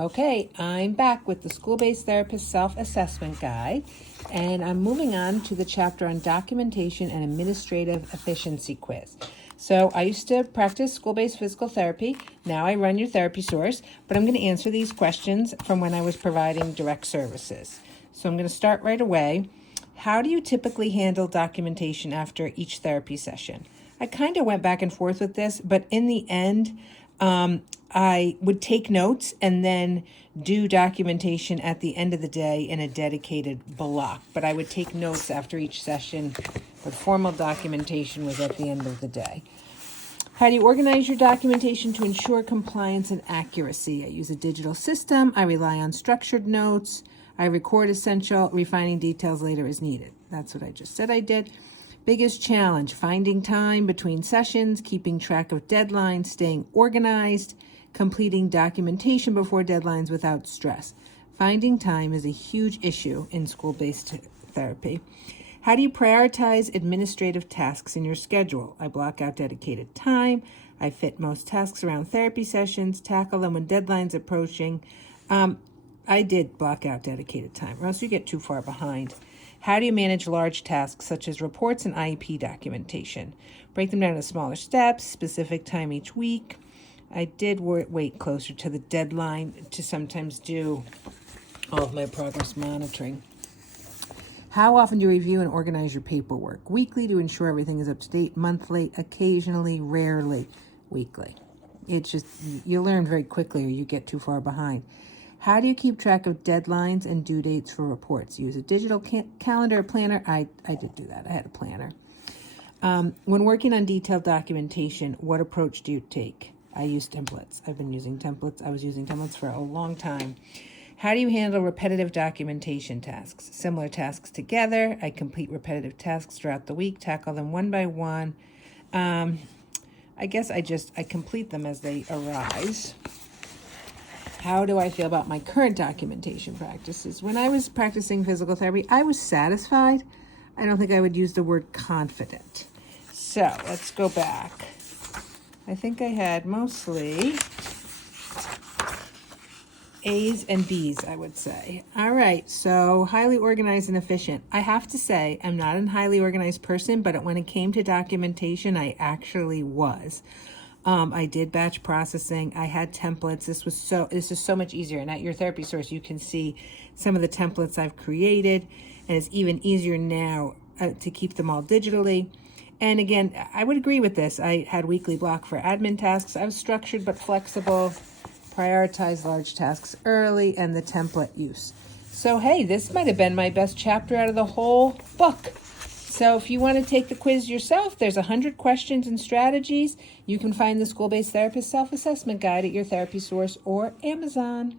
Okay, I'm back with the School-Based Therapist Self-Assessment Guide, and I'm moving on to the chapter on documentation and administrative efficiency quiz. So I used to practice school-based physical therapy. Now I run your therapy source, but I'm going to answer these questions from when I was providing direct services. So I'm going to start right away. How do you typically handle documentation after each therapy session? I kind of went back and forth with this, but in the end, I would take notes and then do documentation at the end of the day in a dedicated block. But I would take notes after each session, but formal documentation was at the end of the day. How do you organize your documentation to ensure compliance and accuracy? I use a digital system. I rely on structured notes. I record essential, refining details later as needed. That's what I just said I did. Biggest challenge, finding time between sessions, keeping track of deadlines, staying organized, completing documentation before deadlines without stress. Finding time is a huge issue in school-based therapy. How do you prioritize administrative tasks in your schedule? I block out dedicated time. I fit most tasks around therapy sessions, tackle them when deadlines approaching. I did block out dedicated time, or else you get too far behind. How do you manage large tasks such as reports and IEP documentation? Break them down into smaller steps, specific time each week. I did wait closer to the deadline to sometimes do all of my progress monitoring. How often do you review and organize your paperwork? Weekly to ensure everything is up to date, monthly, occasionally, rarely, weekly. It's just, you learn very quickly or you get too far behind. How do you keep track of deadlines and due dates for reports? Use a digital calendar or planner? I did do that. I had a planner. When working on detailed documentation, what approach do you take? I use templates. I've been using templates. I was using templates for a long time. How do you handle repetitive documentation tasks? Similar tasks together. I complete repetitive tasks throughout the week, tackle them one by one. I guess I complete them as they arise. How do I feel about my current documentation practices? When I was practicing physical therapy, I was satisfied. I don't think I would use the word confident. So let's go back. I think I had mostly A's and B's, I would say. All right, so highly organized and efficient. I have to say, I'm not a highly organized person, but when it came to documentation, I actually was. I did batch processing. I had templates. This is so much easier. And at your therapy source, you can see some of the templates I've created, and it's even easier now to keep them all digitally. And again, I would agree with this. I had weekly block for admin tasks. I was structured but flexible, prioritize large tasks early, and the template use. So hey, this might have been my best chapter out of the whole book. So if you want to take the quiz yourself, there's 100 questions and strategies. You can find the School-Based Therapist Self-Assessment Guide at your therapy source or Amazon.